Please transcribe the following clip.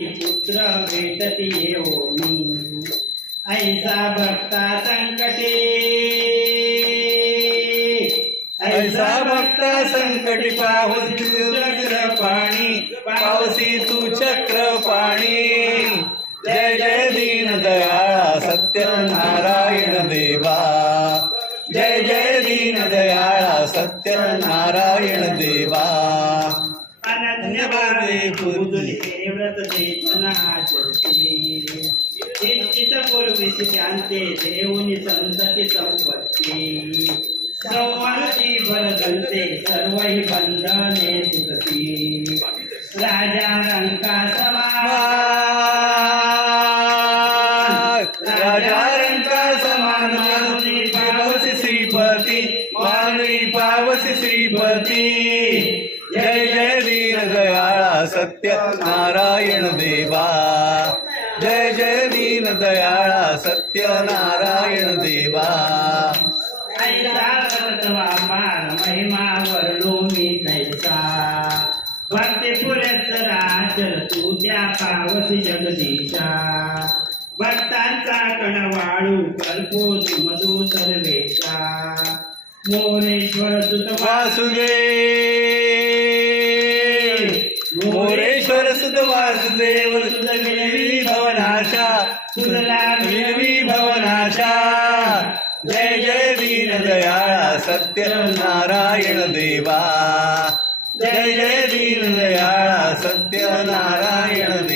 पुत्र भेटती येऊनी ऐसा भक्ता संकटे ऐसा भक्ता संकटी पाहुसी तू चक्र पाणी पावसी तू चक्र पाणी जय जय दीन दयाळा सत्यनारायण देवा जय जय दीन दयाळा सत्यनारायण देवा अनन्यभावे पूजले व्रत देशनाचरते चिंतित पूर्वीसी शांते देऊनी संतती संपत्ती संवादी भरगंते सर्वही बंधने तुटती राजा रंका समान राजा रंका समान मानवी पावसी श्रीपती मानवी पावसी श्रीपती जय जय दीन दयाळा सत्यनारायण देवा जय जय दीन दयाळा सत्यनारायण देवा ऐसा वर्तवा मान महिमा वर्णो मी कैसा भक्ती पुरस्सराचर तू त्या पावसी जगदीशा भक्तांचा कणवाळू कल्पो मधु सर्वेशा मोरेश्वर सुत वासुदेव मोरेश्वर सुत वासुदेव सुत विनवी भवनाशा सुतला विनवी भवनाशा जय जय दीन दयाळा सत्यनारायण देवा जय जय दीन दयाळा सत्यनारायण देवा